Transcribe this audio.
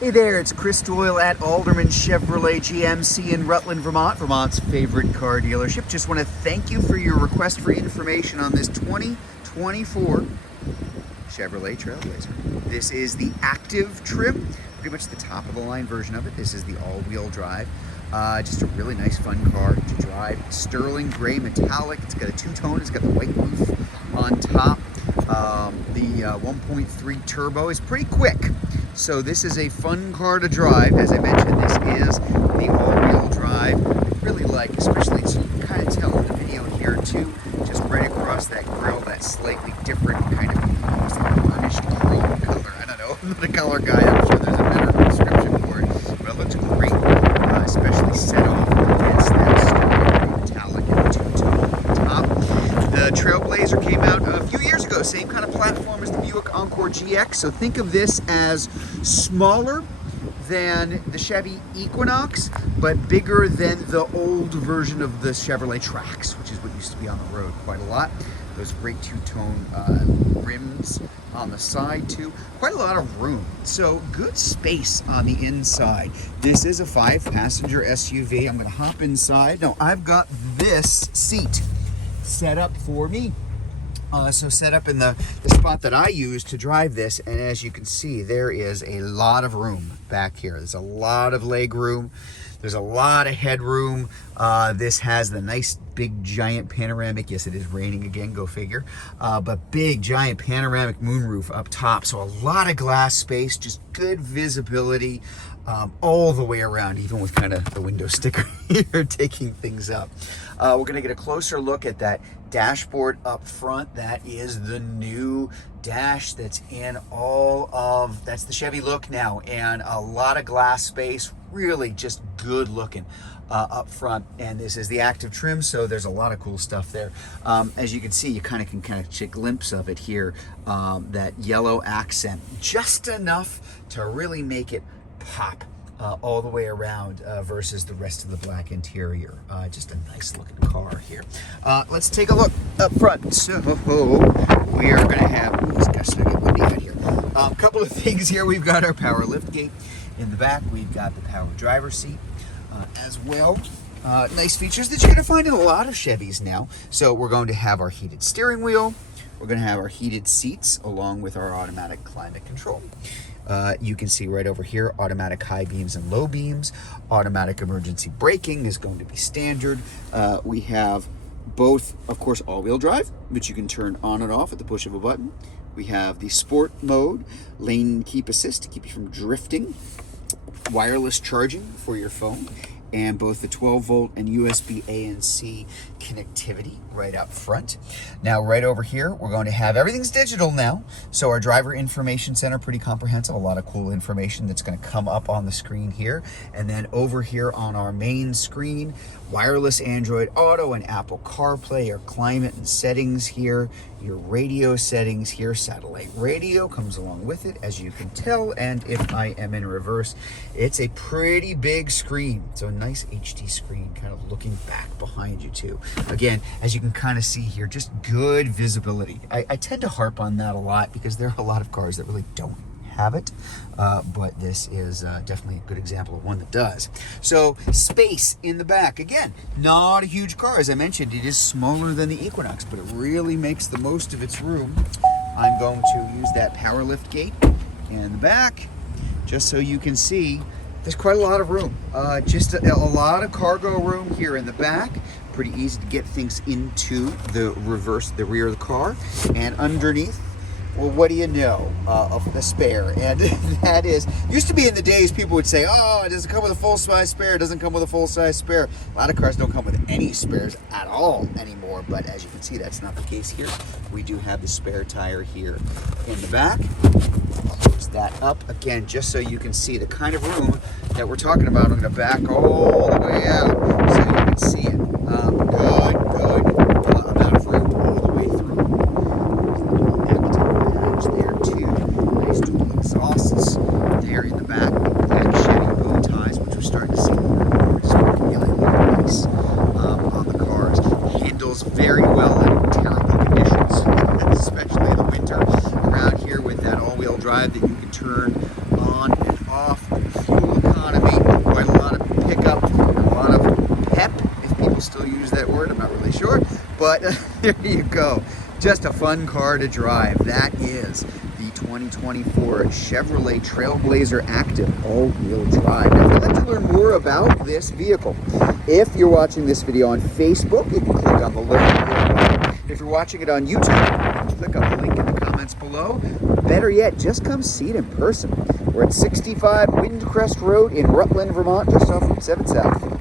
Hey there, it's Chris Doyle at Alderman Chevrolet GMC in Rutland, Vermont, Vermont's favorite car dealership. Just want to thank you for your request for information on this 2024 Chevrolet Trailblazer. This is the Activ trim, pretty much the top of the line version of it. This is the all-wheel drive. Just a really nice, fun car to drive. Sterling gray metallic. It's got a two-tone. It's got the white roof on top. The 1.3 turbo is pretty quick. So this is a fun car to drive. As I mentioned, this is the all-wheel drive. I really like, especially, so you can kind of tell in the video here too, just right across that grille, that slightly different kind of almost like burnished chrome color. I don't know, I'm not a color guy. I'm sure there's a better description for it, but it looks great, especially set off against that sterling metallic and two-tone top. The Trailblazer came out a few years ago, same kind of platform as the Buick Encore GX. So think of this as smaller than the Chevy Equinox, but bigger than the old version of the Chevrolet Trax, which is what used to be on the road quite a lot. Those great two-tone rims on the side too. Quite a lot of room. So good space on the inside. This is a 5-passenger SUV. I'm gonna hop inside. Now I've got this seat set up for me. So set up in the spot that I use to drive this, and as you can see, there is a lot of room back here. There's a lot of leg room. There's a lot of headroom. This has the nice big giant panoramic, yes it is raining again, go figure, but big giant panoramic moonroof up top. So a lot of glass space, just good visibility all the way around, even with kind of the window sticker here taking things up. We're gonna get a closer look at that dashboard up front. That is the new dash that's in all of, that's the Chevy look now, and a lot of glass space, really just good looking up front. And this is the Activ trim, so there's a lot of cool stuff there. As you can see, you can catch a glimpse of it here, that yellow accent, just enough to really make it pop all the way around versus the rest of the black interior. Just a nice looking car here. Let's take a look up front. So we are going to have, this guy's going to get windy out here. A couple of things here. We've got our power lift gate in the back. We've got the power driver seat as well. Nice features that you're going to find in a lot of Chevys now. So we're going to have our heated steering wheel. We're going to have our heated seats along with our automatic climate control. You can see right over here, automatic high beams and low beams. Automatic emergency braking is going to be standard. We have both, of course, all-wheel drive, which you can turn on and off at the push of a button. We have the sport mode, lane keep assist to keep you from drifting, wireless charging for your phone, and both the 12-volt and USB A and C connectivity right up front. Now, right over here, we're going to have, everything's digital now, so our driver information center, pretty comprehensive, a lot of cool information that's going to come up on the screen here. And then over here on our main screen, wireless Android Auto and Apple CarPlay, our climate and settings here, your radio settings here, satellite radio comes along with it, as you can tell. And if I am in reverse, it's a pretty big screen. So a nice HD screen kind of looking back behind you too. Again, as you can kind of see here, just good visibility. I tend to harp on that a lot because there are a lot of cars that really don't have it, but this is definitely a good example of one that does. So space in the back, again, not a huge car. As I mentioned, it is smaller than the Equinox, but it really makes the most of its room. I'm going to use that power lift gate in the back just so you can see there's quite a lot of room. Just a lot of cargo room here in the back. Pretty easy to get things into the rear of the car. And underneath, well, what do you know, of the spare? And that is, used to be in the days people would say, oh, it doesn't come with a full-size spare, it doesn't come with a full-size spare. A lot of cars don't come with any spares at all anymore, but as you can see, that's not the case here. We do have the spare tire here in the back. Close that up, again, just so you can see the kind of room that we're talking about. I'm gonna back all the way out so you can see it. Good amount of room all the way through. There too. Nice dual exhausts there in the back. Black Chevy bow ties, which we're starting to see more. Just really nice on the cars. Handles very well in terrible conditions, especially in the winter. Around here with that all-wheel drive that you can turn on and off, fuel economy, quite a lot of pickup, a lot of pep, if people still use that word, I'm not really sure, but there you go. Just a fun car to drive. That is the 2024 Chevrolet Trailblazer Activ all-wheel drive. Now, if you'd like to learn more about this vehicle, if you're watching this video on Facebook, you can click on the link below. If you're watching it on YouTube, you can click on the link in the comments below. Better yet, just come see it in person. We're at 65 Windcrest Road in Rutland, Vermont, just off Route 7 South.